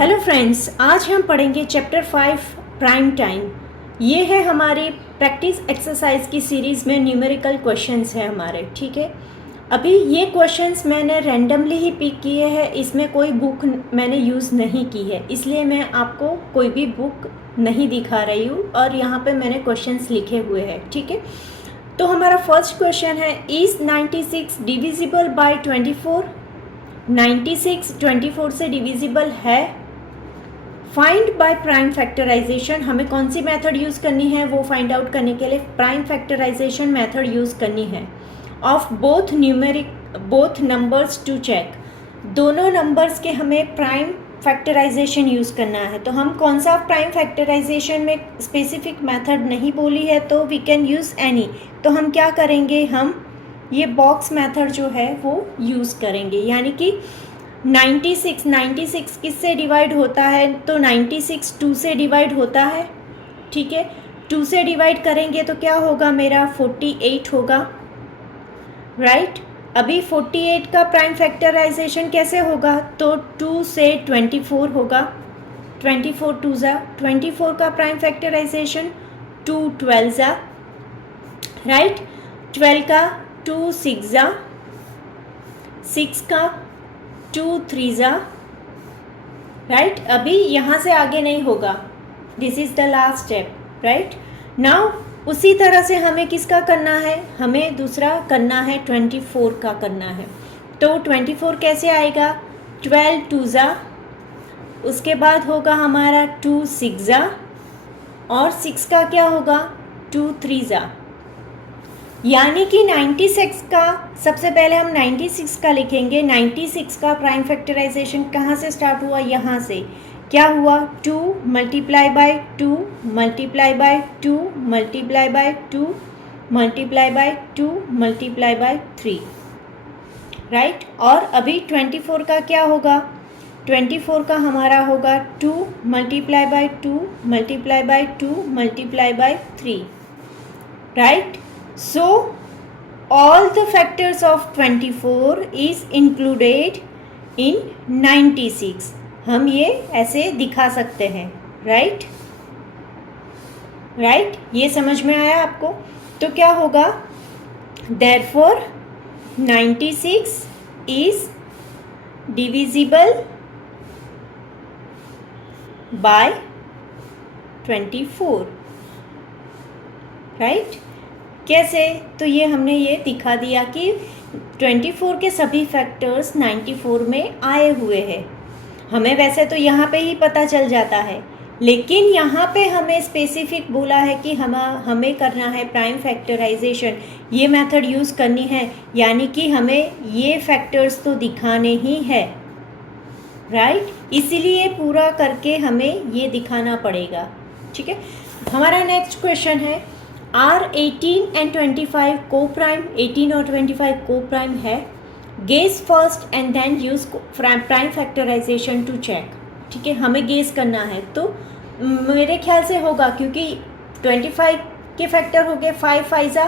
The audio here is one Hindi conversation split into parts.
हेलो फ्रेंड्स, आज हम पढ़ेंगे चैप्टर 5 प्राइम टाइम। ये है हमारी प्रैक्टिस एक्सरसाइज की सीरीज़ में न्यूमेरिकल क्वेश्चंस है हमारे, ठीक है। अभी ये क्वेश्चंस मैंने रैंडमली ही पिक किए हैं, इसमें कोई बुक मैंने यूज़ नहीं की है, इसलिए मैं आपको कोई भी बुक नहीं दिखा रही हूँ और यहाँ पे मैंने क्वेश्चंस लिखे हुए हैं, ठीक है। तो हमारा फर्स्ट क्वेश्चन है, इज़ 96 डिविजिबल बाय 24? 96 24 से डिविजिबल है। फाइंड बाय प्राइम फैक्टराइजेशन, हमें कौन सी मेथड यूज़ करनी है वो फाइंड आउट करने के लिए प्राइम फैक्टराइजेशन मेथड यूज़ करनी है। Of both numbers to check, दोनों नंबर्स के हमें प्राइम फैक्टराइजेशन यूज़ करना है। तो हम कौन सा प्राइम फैक्टराइजेशन में स्पेसिफिक मेथड नहीं बोली है, तो वी कैन यूज़ एनी। तो हम क्या करेंगे, हम ये बॉक्स मेथड जो है वो यूज़ करेंगे, यानी कि 96 किससे डिवाइड होता है, तो 96 2 से डिवाइड होता है, ठीक है। 2 से डिवाइड करेंगे तो क्या होगा, मेरा 48 होगा, राइट। अभी 48 का प्राइम फैक्टराइजेशन कैसे होगा, तो 2 से 24 होगा, 24 2 ज़ा 24 का प्राइम फैक्टराइजेशन 2 12 ज़ा, राइट। 12 का 2 6 ज़ा, 6 का 2 3 ज़ा, राइट। अभी यहाँ से आगे नहीं होगा, this is the last step, right. Now उसी तरह से हमें किसका करना है, हमें दूसरा करना है 24 का करना है। तो 24 कैसे आएगा, 12 2 ज़ा, उसके बाद होगा हमारा 2 6 ज़ा, और 6 का क्या होगा 2 3 ज़ा, यानी कि 96 का सबसे पहले हम 96 का लिखेंगे। 96 का प्राइम फैक्टराइजेशन कहाँ से स्टार्ट हुआ, यहाँ से क्या हुआ, 2 multiply bye 2 multiply bye 2 multiply bye 2 multiply bye 2 multiply by 3, right. और अभी 24 का क्या होगा, 24 का हमारा होगा 2 multiply bye 2 multiply bye 2 multiply by 3, right. So all the factors of 24 is included in 96, हम ये ऐसे दिखा सकते हैं, राइट, राइट। ये समझ में आया आपको। तो क्या होगा, therefore 96 is divisible by 24, right. कैसे, तो ये हमने ये दिखा दिया कि 24 के सभी फैक्टर्स 94 में आए हुए हैं। हमें वैसे तो यहाँ पे ही पता चल जाता है, लेकिन यहाँ पे हमें स्पेसिफिक बोला है कि हमें करना है प्राइम फैक्टराइजेशन, ये मेथड यूज़ करनी है, यानी कि हमें ये फैक्टर्स तो दिखाने ही है, राइट। इसीलिए पूरा करके हमें ये दिखाना पड़ेगा, ठीक है। हमारा नेक्स्ट क्वेश्चन है, आर 18 एंड 25 को प्राइम, 18 और 25 को प्राइम है। Guess first and then use prime factorisation to check, ठीक है। हमें गेस करना है, तो मेरे ख्याल से होगा, क्योंकि 25 के फैक्टर हो गए 5 5 ज़ा,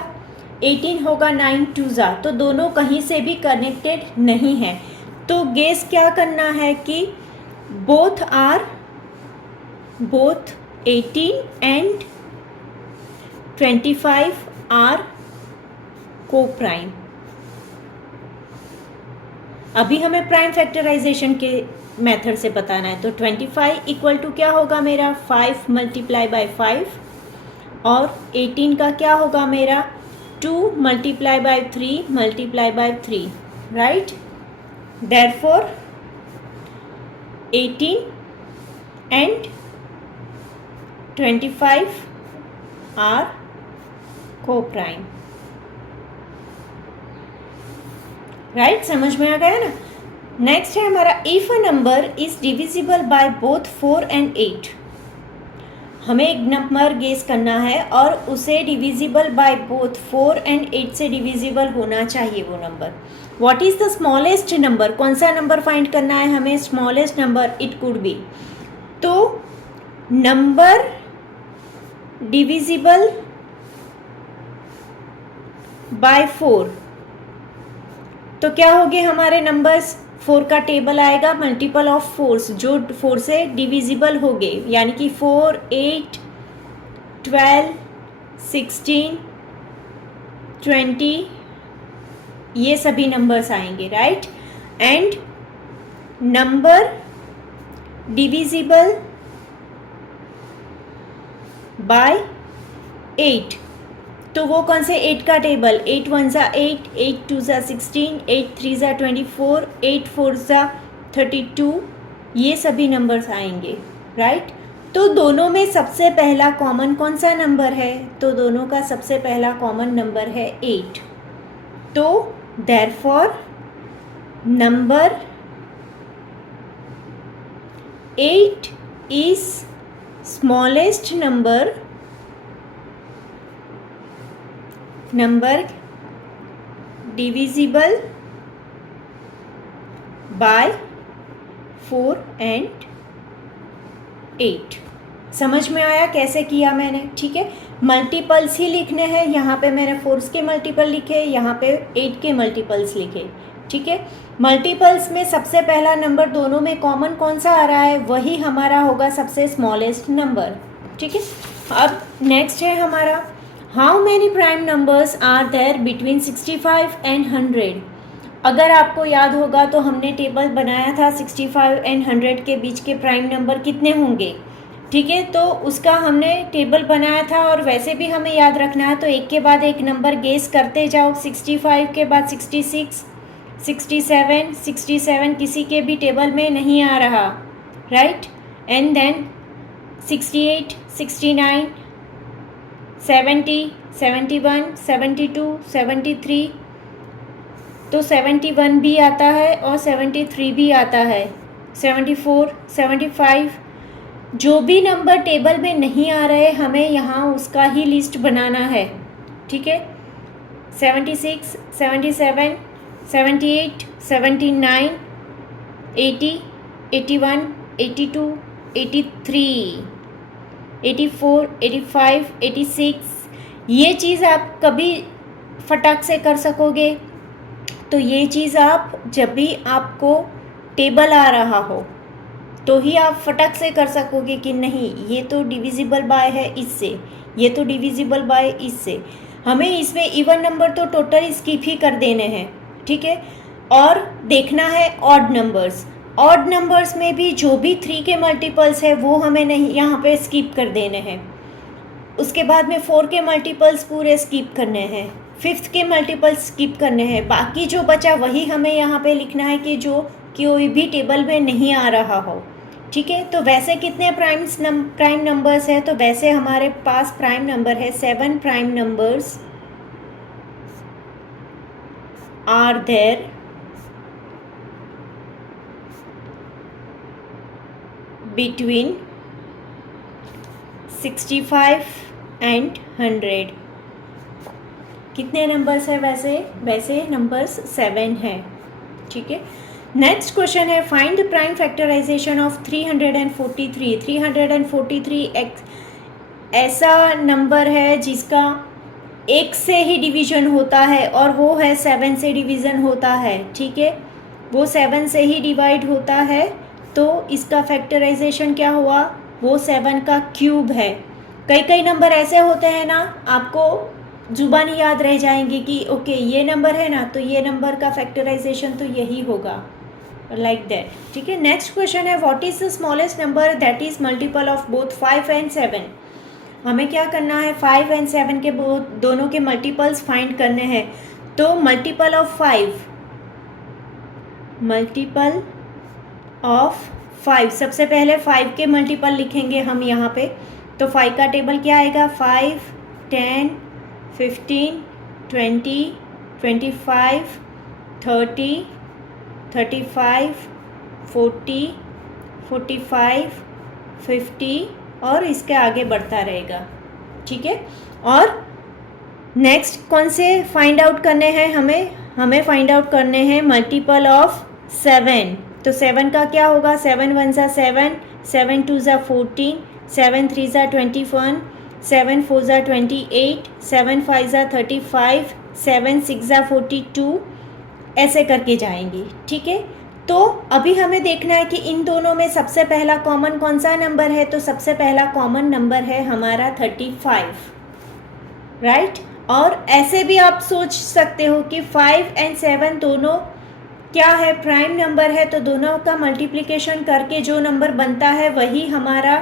18 होगा 9 2 ज़ा, तो दोनों कहीं से भी कनेक्टेड नहीं है। तो गेस क्या करना है कि बोथ 18 एंड 25 आर को प्राइम। अभी हमें प्राइम फैक्टराइजेशन के मेथड से बताना है। तो 25 इक्वल टू क्या होगा मेरा 5 मल्टीप्लाई बाय 5, और 18 का क्या होगा मेरा 2 multiply by 3 multiply by 3, right. Therefore 18 and 25 are coprime, right. समझ में आ गया ना। नेक्स्ट है हमारा, if a number is divisible by both 4 and 8, हमें एक नंबर गेस करना है और उसे डिविजिबल बाय बोथ 4 एंड 8 से डिविजिबल होना चाहिए वो number. What is the smallest number, कौन सा नंबर फाइंड करना है हमें, smallest number it could be. तो नंबर डिविजिबल बाय 4, तो क्या हो गए हमारे नंबर्स 4 का टेबल आएगा मल्टीपल ऑफ 4, जो 4 से डिविजिबल हो गए, यानी कि 4, 8, 12, 16, 20, ये सभी नंबर्स आएंगे, right. And number divisible by 8, तो वो कौन से 8 का टेबल, 8 1 ज़ा 8, 8 2 ज़ा 16, 8 3 ज़ा 24, 8 4 ज़ा 32, ये सभी नंबर्स आएंगे, राइट। तो दोनों में सबसे पहला कॉमन कौन सा नंबर है, तो दोनों का सबसे पहला कॉमन नंबर है 8। तो therefore number 8 is smallest number divisible by 4 and 8। समझ में आया कैसे किया मैंने, ठीक है। मल्टीपल्स ही लिखने हैं, यहाँ पे मैंने 4 के मल्टीपल लिखे, यहाँ पे 8 के मल्टीपल्स लिखे, ठीक है। मल्टीपल्स में सबसे पहला नंबर दोनों में कॉमन कौन सा आ रहा है, वही हमारा होगा सबसे स्मॉलेस्ट नंबर, ठीक है। अब नेक्स्ट है हमारा, how many prime numbers are there between 65 and 100। अगर आपको याद होगा तो हमने टेबल बनाया था 65 एंड 100 के बीच के प्राइम नंबर कितने होंगे, ठीक है। तो उसका हमने टेबल बनाया था, और वैसे भी हमें याद रखना है, तो एक के बाद एक नंबर गेस करते जाओ। 65 के बाद 66, 67, 67 किसी के भी टेबल में नहीं आ रहा, राइट। एंड देन 68, 69, 70, 71, 72, 73, तो 71 भी आता है और 73 भी आता है, 74, 75, जो भी नंबर टेबल में नहीं आ रहे हमें यहाँ उसका ही लिस्ट बनाना है, ठीक है। 76, 77, 78, 79, 80, 81, 82, 83, 84, 85, 86, ये चीज़ आप कभी फटाक से कर सकोगे, तो ये चीज़ आप जब भी आपको टेबल आ रहा हो तो ही आप फटाक से कर सकोगे कि नहीं ये तो डिविजिबल बाय है इससे, ये तो डिविजिबल बाय इससे। हमें इसमें इवन नंबर तो टोटल स्किप ही कर देने हैं, ठीक है। और देखना है ऑड नंबर्स, ऑड नंबर्स में भी जो भी 3 के मल्टीपल्स है वो हमें नहीं यहाँ पे स्किप कर देने हैं। उसके बाद में 4 के मल्टीपल्स पूरे स्किप करने हैं, 5th के मल्टीपल्स स्किप करने हैं, बाकी जो बचा वही हमें यहाँ पे लिखना है कि जो कोई भी टेबल में नहीं आ रहा हो, ठीक है। तो वैसे कितने प्राइम नंबर्स है, तो वैसे हमारे पास प्राइम नंबर है 7 prime numbers are there between 65 and 100। कितने नंबर्स है, वैसे नंबर्स 7 हैं, ठीक है। नेक्स्ट क्वेश्चन है, find the prime factorisation of 343। 343 ऐसा नंबर है जिसका 1 से ही डिवीज़न होता है, और वो है 7 से डिवीज़न होता है, ठीक है। वो 7 से ही डिवाइड होता है, तो इसका फैक्टराइजेशन क्या हुआ, वो 7 का क्यूब है। कई नंबर ऐसे होते हैं ना, आपको जुबानी याद रह जाएंगे कि ओके ये नंबर है ना, तो ये नंबर का फैक्टराइजेशन तो यही होगा, लाइक दैट, ठीक है। नेक्स्ट क्वेश्चन है, what is the smallest number that is multiple of both 5 and 7। हमें क्या करना है, 5 एंड 7 के दोनों के मल्टीपल्स फाइंड करने हैं। तो मल्टीपल ऑफ 5, सबसे पहले 5 के मल्टीपल लिखेंगे हम यहाँ पे। तो 5 का टेबल क्या आएगा, 5, 10, 15, 20, 25, 30, 35, 40, 45, 50 और इसके आगे बढ़ता रहेगा, ठीक है। और नेक्स्ट कौन से फाइंड आउट करने हैं, हमें फाइंड आउट करने हैं मल्टीपल ऑफ 7। तो 7 का क्या होगा, 7 1 ज़ा 7, 7 2 ज़ा 14, 7 3 ज़ा 21, 7 4 ज़ा 28, 7 5 ज़ा 35, 7 6 ज़ा 42, ऐसे करके जाएंगे, ठीक है। तो तो अभी हमें देखना है कि इन दोनों में सबसे पहला कॉमन कौन सा नंबर है, तो सबसे पहला कॉमन नंबर है हमारा 35, राइट। और ऐसे भी आप सोच सकते हो कि 5 और 7 दोनों क्या है, प्राइम नंबर है, तो दोनों का मल्टीप्लिकेशन करके जो नंबर बनता है वही हमारा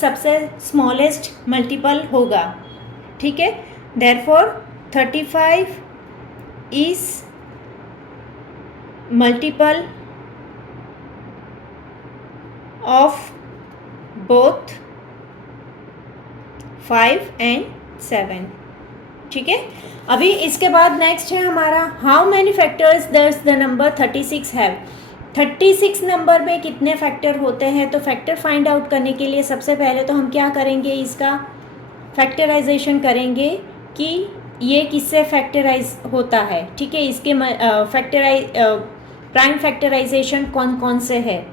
सबसे स्मॉलेस्ट मल्टीपल होगा, ठीक है। Therefore 35 is multiple of both 5 और 7, ठीक है। अभी इसके बाद नेक्स्ट है हमारा how many factors does the number 36 have. 36 number में कितने फैक्टर होते हैं, तो फैक्टर फाइंड आउट करने के लिए सबसे पहले तो हम क्या करेंगे, इसका फैक्टराइजेशन करेंगे कि ये किससे फैक्टराइज होता है, ठीक है। इसके प्राइम फैक्टराइजेशन कौन कौन से है,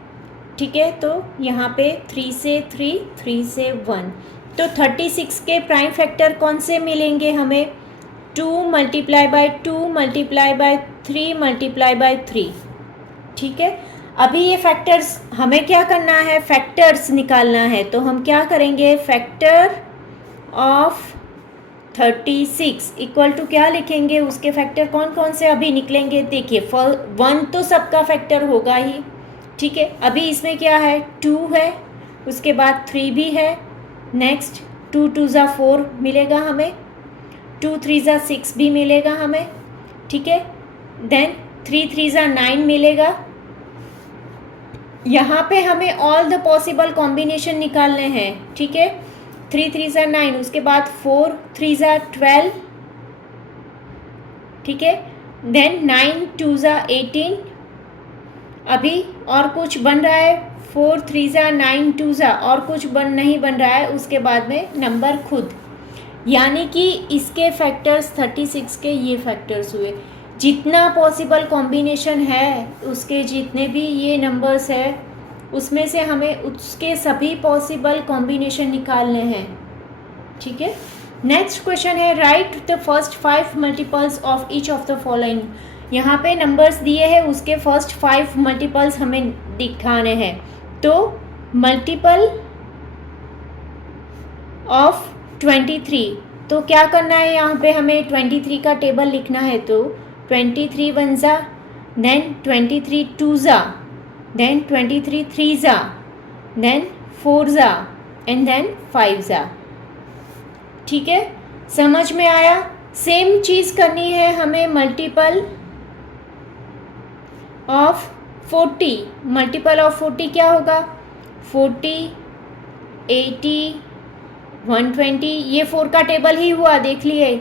ठीक है। तो यहाँ पे 3 से 3, 3 से 1, तो 36 के प्राइम फैक्टर कौन से मिलेंगे हमें, 2 multiply bye 2 multiply by 3 multiply by 3, ठीक है। अभी ये फैक्टर्स हमें क्या करना है, फैक्टर्स निकालना है, तो हम क्या करेंगे, फैक्टर ऑफ 36 इक्वल टू क्या लिखेंगे, उसके फैक्टर कौन कौन से अभी निकलेंगे, देखिए 1 तो सबका फैक्टर होगा ही, ठीक है। अभी इसमें क्या है, 2 है, उसके बाद 3 भी है, नेक्स्ट 2 2 ज़ा 4 मिलेगा हमें, 2 3 ज़ा 6 भी मिलेगा हमें, ठीक है। देन 3 3 ज़ा 9 मिलेगा। यहाँ पे हमें ऑल द पॉसिबल कॉम्बिनेशन निकालने हैं, ठीक है। 3 3 ज़ा 9, उसके बाद 4 3 ज़ा 12, ठीक है। देन 9 2 ज़ा 18, अभी और कुछ बन रहा है, 4 3 ज़ा 9 2 ज़ा और कुछ नहीं बन रहा है, उसके बाद में नंबर खुद, यानी कि इसके फैक्टर्स 36 के ये फैक्टर्स हुए। जितना पॉसिबल कॉम्बिनेशन है उसके जितने भी ये नंबर्स है उसमें से हमें उसके सभी पॉसिबल कॉम्बिनेशन निकालने हैं, ठीक है। नेक्स्ट क्वेश्चन है right the first 5 multiples of each of the following. यहाँ पे नंबर्स दिए हैं, उसके फर्स्ट 5 मल्टीपल्स हमें दिखाने हैं। तो मल्टीपल ऑफ 23, तो क्या करना है, यहाँ पे हमें 23 का टेबल लिखना है। तो 23 1 ज़ा, देन 23 2 ज़ा, देन 23 3 ज़ा, देन 4 ज़ा एंड देन 5 ज़ा, ठीक है। समझ में आया। सेम चीज़ करनी है हमें मल्टीपल ऑफ 40। मल्टीपल ऑफ 40 क्या होगा, 40 80 120, ये 4 का टेबल ही हुआ, देख लिए,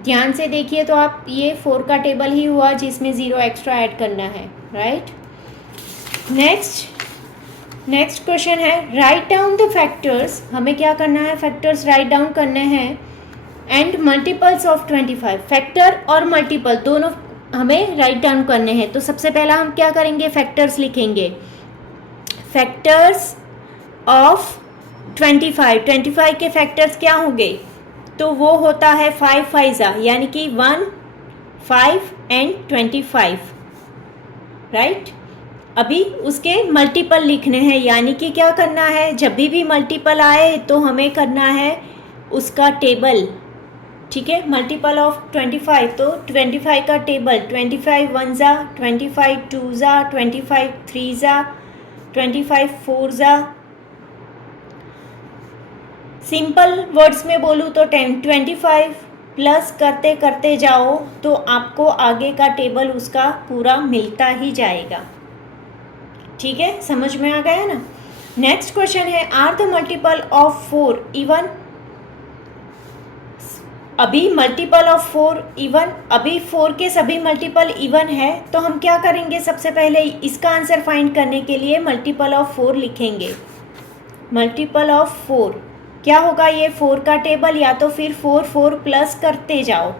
ध्यान से देखिए तो आप, ये 4 का टेबल ही हुआ जिसमें 0 एक्स्ट्रा ऐड करना है, राइट। नेक्स्ट क्वेश्चन है राइट डाउन द फैक्टर्स। हमें क्या करना है, फैक्टर्स राइट डाउन करने हैं एंड मल्टीपल्स ऑफ 25। फैक्टर और मल्टीपल दोनों हमें राइट डाउन करने हैं। तो सबसे पहला हम क्या करेंगे, फैक्टर्स लिखेंगे। फैक्टर्स ऑफ 25 के फैक्टर्स क्या होंगे, तो वो होता है 5 5 ज़ा, यानी कि 1 5 एंड 25, राइट। अभी उसके मल्टीपल लिखने हैं, यानी कि क्या करना है, जब भी मल्टीपल आए तो हमें करना है उसका टेबल, ठीक है। मल्टीपल ऑफ 25, तो 25 का टेबल, 25 1 ज़ा, 25 2 ज़ा, 25 3 ज़ा, 25 4 ज़ा। सिंपल वर्ड्स में बोलूँ तो 25 प्लस करते करते जाओ तो आपको आगे का टेबल उसका पूरा मिलता ही जाएगा, ठीक है। समझ में आ गया ना। नेक्स्ट क्वेश्चन है are the multiple of 4 even. अभी मल्टीपल ऑफ 4 इवन, अभी 4 के सभी मल्टीपल इवन है, तो हम क्या करेंगे, सबसे पहले इसका आंसर फाइंड करने के लिए मल्टीपल ऑफ 4 लिखेंगे। मल्टीपल ऑफ 4 क्या होगा, ये 4 का टेबल, या तो फिर 4 4 प्लस करते जाओ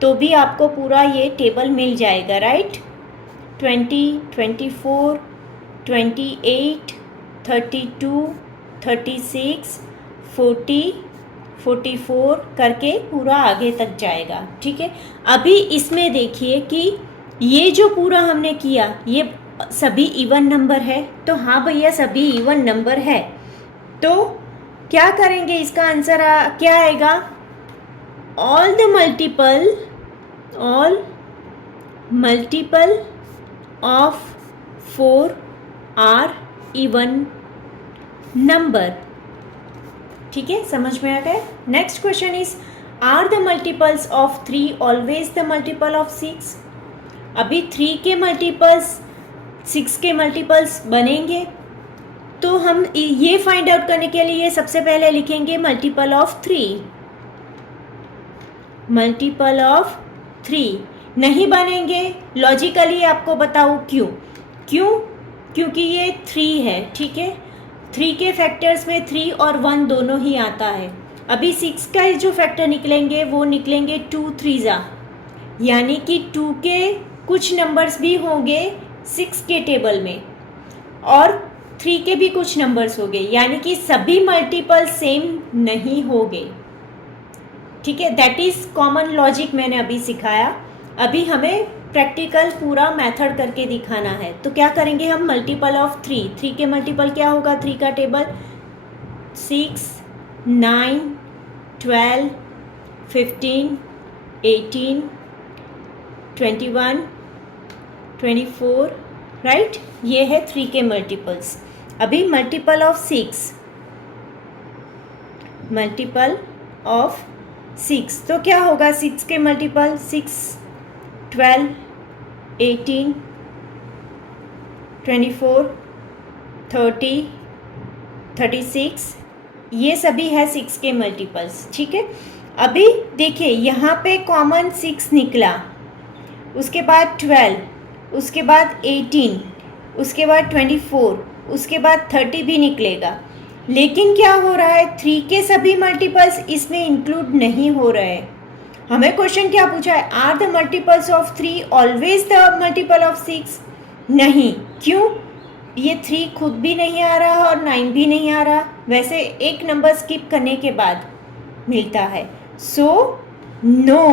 तो भी आपको पूरा ये टेबल मिल जाएगा, राइट। 20 24 28 32 36 40 44 करके पूरा आगे तक जाएगा, ठीक है। अभी इसमें देखिए कि ये जो पूरा हमने किया, ये सभी इवन नंबर है? तो हाँ भैया सभी इवन नंबर है। तो क्या करेंगे, इसका आंसर क्या आएगा? All multiple of 4 are even number. ठीक है, समझ में आ गया? Next question is, are the multiples of 3 always the multiple of 6? अभी 3 के मल्टीपल्स 6 के मल्टीपल्स बनेंगे, तो हम ये फाइंड आउट करने के लिए सबसे पहले लिखेंगे मल्टीपल ऑफ 3। मल्टीपल ऑफ 3 नहीं बनेंगे, लॉजिकली आपको बताऊँ क्यों? क्योंकि ये 3 है, ठीक है। 3 के फैक्टर्स में 3 और 1 दोनों ही आता है। अभी 6 का जो फैक्टर निकलेंगे वो निकलेंगे 2 3 यानी कि 2 के कुछ नंबर्स भी होंगे 6 के टेबल में और 3 के भी कुछ नंबर्स होंगे, यानी कि सभी मल्टीपल सेम नहीं होंगे। ठीक है, दैट इज़ कॉमन लॉजिक मैंने अभी सिखाया। अभी हमें प्रैक्टिकल पूरा मेथड करके दिखाना है। तो क्या करेंगे हम? मल्टीपल ऑफ 3 के मल्टीपल क्या होगा? 3 का टेबल 6 9 12 15 18 21 24, राइट? ये है 3 के मल्टीपल्स। अभी मल्टीपल ऑफ 6 तो क्या होगा? 6 के मल्टीपल 6 12 18 24 30 36, ये सभी है 6 के मल्टीपल्स। ठीक है, अभी देखिए यहाँ पे कॉमन 6 निकला, उसके बाद 12, उसके बाद 18, उसके बाद 24, उसके बाद 30 भी निकलेगा। लेकिन क्या हो रहा है? 3 के सभी मल्टीपल्स इसमें इंक्लूड नहीं हो रहे हैं। हमें क्वेश्चन क्या पूछा है? Are the multiples of 3 always the multiple of 6? नहीं, क्यों? ये 3 खुद भी नहीं आ रहा और 9 भी नहीं आ रहा। वैसे एक नंबर स्किप करने के बाद मिलता है। So no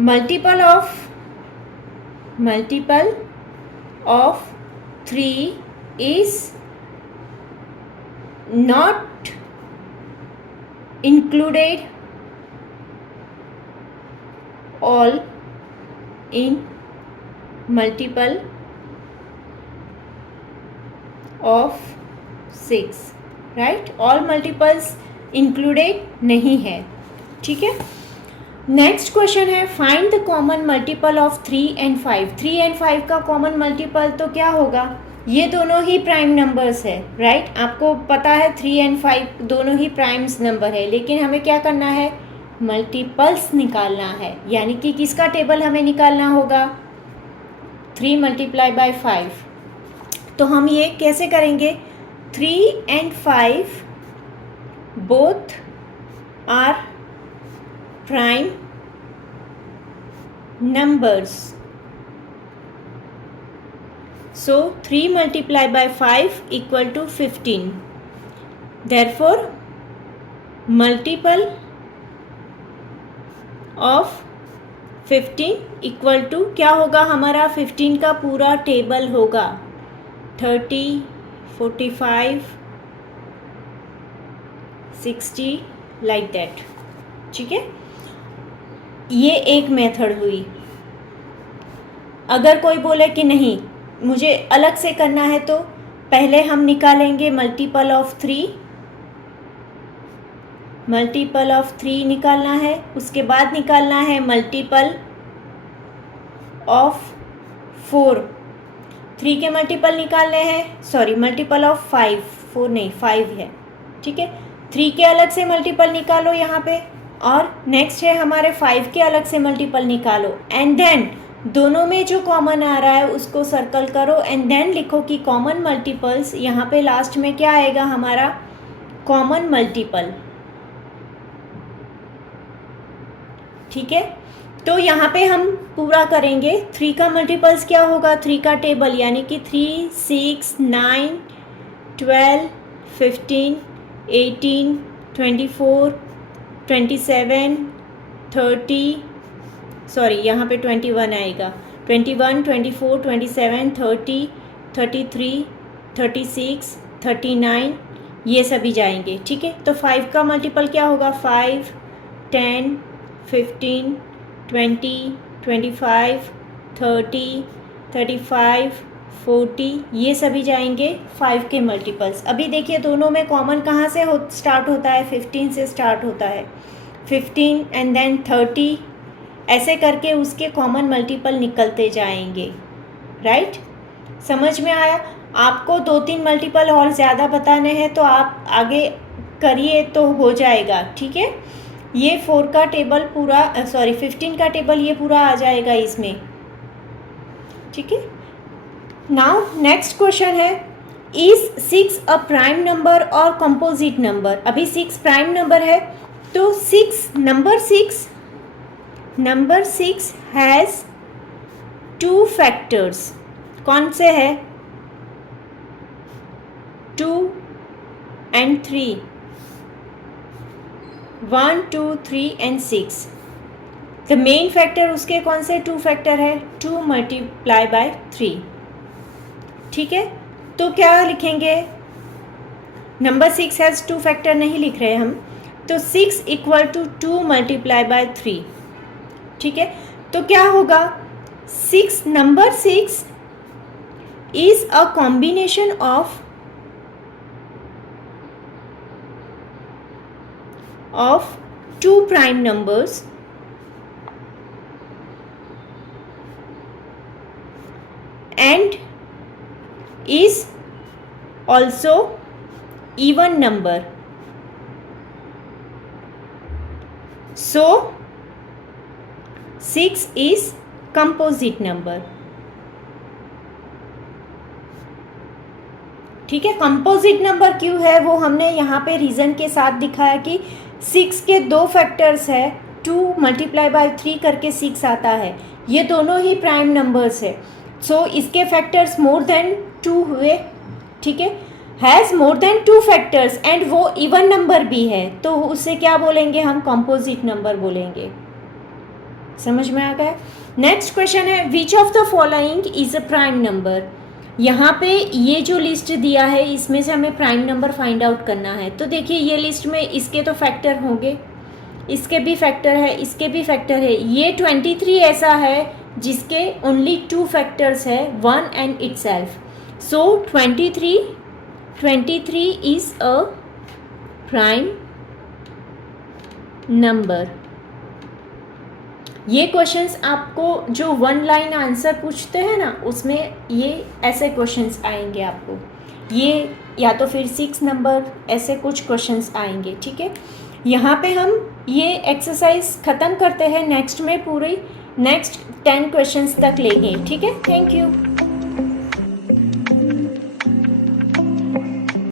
multiple of 3 is not included all in multiple of 6, right? all multiples included नहीं है। ठीक है, नेक्स्ट क्वेश्चन है, find the common multiple of 3 and 5। 3 and 5 का कॉमन मल्टीपल तो क्या होगा? ये दोनों ही प्राइम नंबर्स है, राइट? आपको पता है 3 and 5 दोनों ही प्राइम्स नंबर है, लेकिन हमें क्या करना है? मल्टीपल्स निकालना है, यानी कि किसका टेबल हमें निकालना होगा? 3 × 5। तो हम ये कैसे करेंगे? 3 and 5 both are prime numbers, so 3 × 5 equal to 15. Therefore multiple of 15 equal to क्या होगा? हमारा 15 का पूरा टेबल होगा 30 45 60 like that। ठीक है, ये एक मेथड हुई। अगर कोई बोले कि नहीं मुझे अलग से करना है, तो पहले हम निकालेंगे मल्टीपल ऑफ 3। मल्टीपल ऑफ 3 निकालना है, उसके बाद निकालना है मल्टीपल ऑफ 4। 3 के मल्टीपल निकालने हैं, सॉरी मल्टीपल ऑफ 5, 4 नहीं 5 है। ठीक है, 3 के अलग से मल्टीपल निकालो यहाँ पे, और नेक्स्ट है हमारे 5 के अलग से मल्टीपल निकालो, एंड देन दोनों में जो कॉमन आ रहा है उसको सर्कल करो, एंड देन लिखो कि कॉमन मल्टीपल्स। यहाँ पे लास्ट में क्या आएगा? हमारा कॉमन मल्टीपल। ठीक है, तो यहाँ पे हम पूरा करेंगे। 3 का मल्टीपल्स क्या होगा? 3 का टेबल, यानी कि 3 6 9 12 15 18 24 27 30 सॉरी यहाँ पे 21 आएगा, 21, 24, 27, 30, 33, 36, 39 ये सभी जाएंगे, ठीक है। तो 5 का मल्टीपल क्या होगा, 5, 10, 15, 20, 25, 30, 35, 40 ये सभी जाएंगे 5 के मल्टीपल्स। अभी देखिए दोनों में कॉमन कहाँ से स्टार्ट होता है, 15 से स्टार्ट होता है, 15 एंड देन 30 ऐसे करके उसके कॉमन मल्टीपल निकलते जाएंगे, राइट। समझ में आया। आपको 2-3 मल्टीपल और ज़्यादा बताने हैं तो आप आगे करिए तो हो जाएगा, ठीक है। ये 4 का टेबल पूरा 15 का टेबल ये पूरा आ जाएगा इसमें, ठीक है। नाउ नेक्स्ट क्वेश्चन है, इज 6 अ प्राइम नंबर और कंपोजिट नंबर। अभी 6 प्राइम नंबर है तो नंबर 6 हैज़ 2 फैक्टर्स। कौन से है, 2 and 3, 1, 2, 3 and 6। The main factor उसके कौन से 2 फैक्टर है, 2 मल्टीप्लाई बाय 3, ठीक है। तो क्या लिखेंगे, नंबर 6 हैज़ 2 फैक्टर नहीं लिख रहे हम, तो 6 इक्वल टू 2 मल्टीप्लाई बाय 3, ठीक है। तो क्या होगा, number 6 is a combination of 2 prime numbers and is also even number. So 6 is composite number, ठीक है। कंपोजिट नंबर क्यों है वो हमने यहाँ पे रीज़न के साथ दिखाया कि 6 के 2 फैक्टर्स है, 2 मल्टीप्लाई बाय 3 करके 6 आता है, ये दोनों ही प्राइम नंबर्स है। सो इसके फैक्टर्स मोर देन 2 हुए, ठीक है। Has more than 2 factors and वो इवन नंबर भी है, तो उसे क्या बोलेंगे हम, कंपोजिट नंबर बोलेंगे। समझ में आ गया। नेक्स्ट क्वेश्चन है, which of the following is a prime number. यहाँ पे ये जो लिस्ट दिया है इसमें से हमें प्राइम नंबर फाइंड आउट करना है। तो देखिए ये लिस्ट में इसके तो फैक्टर होंगे, इसके भी फैक्टर है, इसके भी फैक्टर है। ये 23 ऐसा है जिसके ओनली 2 फैक्टर्स है, 1 and itself. So 23 is a prime number. ये क्वेश्चंस आपको जो 1 लाइन आंसर पूछते हैं ना, उसमें ये ऐसे क्वेश्चंस आएंगे आपको, ये या तो फिर 6 नंबर ऐसे कुछ क्वेश्चंस आएंगे, ठीक है। यहाँ पे हम ये एक्सरसाइज ख़त्म करते हैं, नेक्स्ट में पूरी नेक्स्ट 10 क्वेश्चंस तक लेंगे, ठीक है। Thank you.